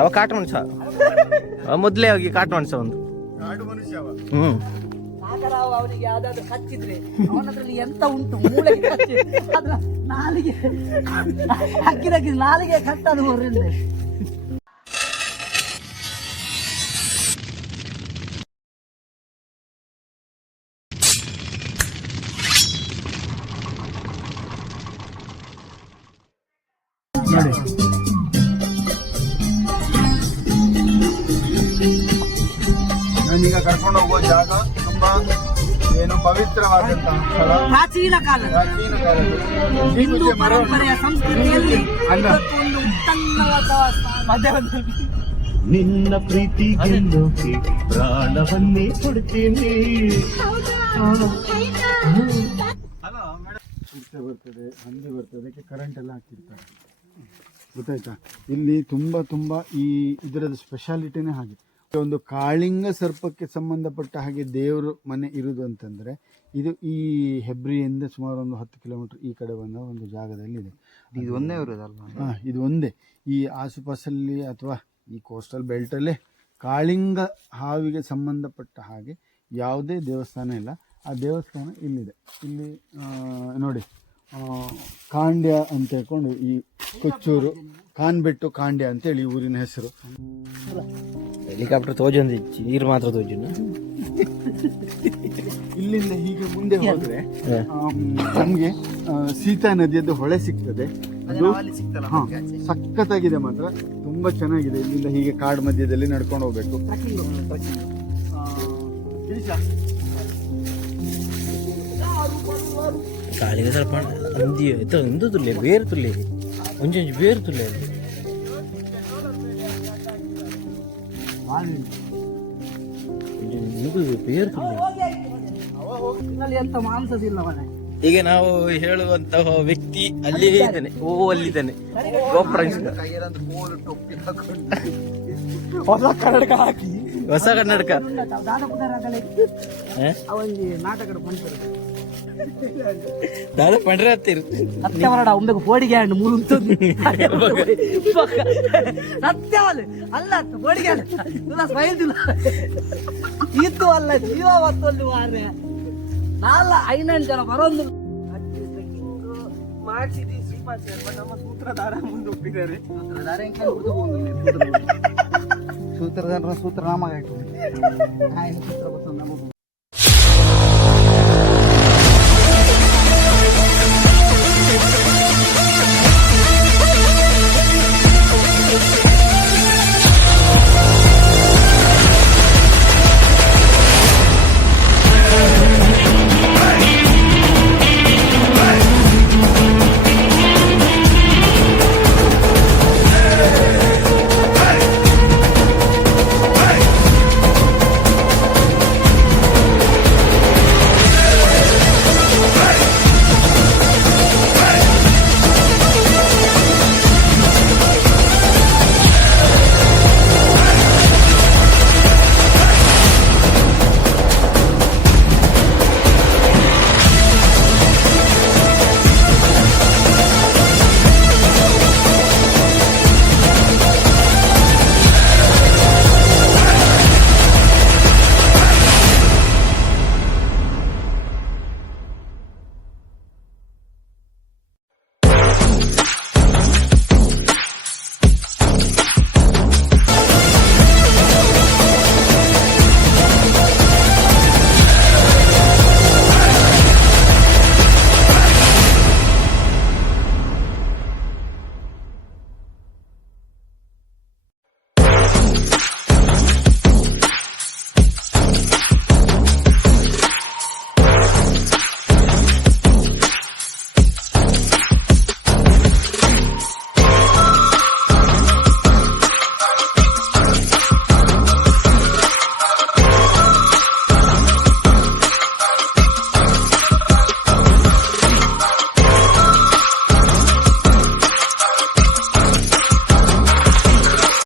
ಅವ ಕಾಟು ಮನುಷ್ಯ, ಅವ ಮೊದಲೇ ಹೋಗಿ ಕಾಟು ಮನುಷ್ಯ ಒಂದು. ಅವನಿಗೆ ಯಾವ್ದಾದ್ರು ಹಚ್ಚಿದ್ರೆ ಅವನದ್ರಲ್ಲಿ ಎಂತ ಉಂಟು ಮೂಳೆ ನಾಲಿಗೆ ಹಾಕಿದಾಕಿ ನಾಲಿಗೆ ಕಟ್ಟದು ಹೊರಗೆ. ನಾನೀಗ ಕರ್ಕೊಂಡು ಹೋಗುವ ಜಾಗ ತುಂಬಾ ಏನು ಪವಿತ್ರವಾದಂತಹ ಸ್ಥಳ. ಪ್ರಾಚೀನ ಕಾಲದ ಹಿಂದೂ ಪರಂಪರೆಯ ಸಂಸ್ಕೃತಿಯಲ್ಲಿ ಒಂದು ಉತ್ತಮವಾದ ನಿನ್ನ ಪ್ರೀತಿ ಗೆಲ್ಲೋಕೆ ಪ್ರಾಣವನ್ನೇ ಕೊಡ್ತೀನಿ. ಬರ್ತದೆ, ಹಂದಿ ಬರ್ತದೆ, ಅದಕ್ಕೆ ಕರೆಂಟ್ ಎಲ್ಲ ಹಾಕಿರ್ತಾರೆ, ಗೊತ್ತಾಯ್ತಾ. ಇಲ್ಲಿ ತುಂಬ ಈ ಇದರದ ಸ್ಪೆಷಾಲಿಟಿನೇ ಹಾಗೆ. ಒಂದು ಕಾಳಿಂಗ ಸರ್ಪಕ್ಕೆ ಸಂಬಂಧಪಟ್ಟ ಹಾಗೆ ದೇವರು ಮನೆ ಇರುವುದು ಅಂತಂದರೆ ಇದು ಈ ಹೆಬ್ರಿಯಿಂದ ಸುಮಾರು ಒಂದು 10 ಕಿಲೋಮೀಟರ್ ಈ ಕಡೆ ಬಂದ ಒಂದು ಜಾಗದಲ್ಲಿ ಇದೆ. ಇದು ಒಂದೇ ಇರೋದಲ್ವ? ಹಾಂ, ಇದು ಒಂದೇ. ಈ ಆಸುಪಾಸಲ್ಲಿ ಅಥವಾ ಈ ಕೋಸ್ಟಲ್ ಬೆಲ್ಟಲ್ಲೇ ಕಾಳಿಂಗ ಹಾವಿಗೆ ಸಂಬಂಧಪಟ್ಟ ಹಾಗೆ ಯಾವುದೇ ದೇವಸ್ಥಾನ ಇಲ್ಲ. ಆ ದೇವಸ್ಥಾನ ಇಲ್ಲಿದೆ. ಇಲ್ಲಿ ನೋಡಿ, ಕಾಂಡ್ಯ ಅಂತ ಹೇಳ್ಕೊಂಡು ಈ ಕೊಚ್ಚೂರು ಕಾನ್ಬೆಟ್ಟು ಕಾಂಡ್ಯ ಅಂತೇಳಿ ಊರಿನ ಹೆಸರು. ಹೆಲಿಕಾಪ್ಟರ್ ತೋಜೊಂದು ನೀರು ಮಾತ್ರ ತೋಜುನು. ಇಲ್ಲಿಂದ ಹೀಗೆ ಮುಂದೆ ಹೋದ್ರೆ ನಮಗೆ ಸೀತಾ ನದಿಯದ್ದು ಹೊಳೆ ಸಿಗ್ತದೆ. ಅದು ಸಖತ್ತಾಗಿದೆ, ಮಾತ್ರ ತುಂಬಾ ಚೆನ್ನಾಗಿದೆ. ಇಲ್ಲಿಂದ ಹೀಗೆ ಕಾಡು ಮಧ್ಯದಲ್ಲಿ ನಡ್ಕೊಂಡು ಹೋಗ್ಬೇಕು. ಕಾಳಿಗೆ ಸ್ವಲ್ಪ ಹಂದಿ ಒಂದು ತುಲ್ಲೆ ಬೇರು ತುಲ್ಲೆ ಒಂಚು ಬೇರು ತುಲ್ಲೆ ಬೇರು ತುಲ್ಲೆ ಎಂತ ಮಾಂಸದಿಲ್ಲ. ಈಗ ನಾವು ಹೇಳುವಂತಹ ವ್ಯಕ್ತಿ ಅಲ್ಲಿಯೇ ಇದ್ದಾನೆ. ಅಲ್ಲಿದ್ದಾನೆ ಹೊಸ ಕನ್ನಡಕ ಹಾಕಿ, ಹೊಸ ಕನ್ನಡಕ ದಾದ ಪಂಡ್ರೆ ಹತ್ತಿರು ಸತ್ಯವರಡ ಒಂದಕ್ಕೆ ಬೋಡಿಗೆ ಹಣ್ಣು ಮೂರು ಸತ್ಯವಲ್ಲ ಅಲ್ಲ ಬೋಡಿಗೆ ಹಣ್ಣು ಬಯದಿಲ್ಲ ಇದು ಅಲ್ಲ ಜೀವ ಹೊತ್ತಲ್ಲಿ ಮಾರ್ರೆ. ನಾಲ್ಲ 5 ಜನ ಬರೋದು ಮಾಡಿಸಿದಿ ನಮ್ಮ ಸೂತ್ರಧಾರ ಮುಂದೆ ಒಪ್ಪಿದ್ದಾರೆ. ಸೂತ್ರಧಾರ ಸೂತ್ರನಾಮ ಸೂತ್ರ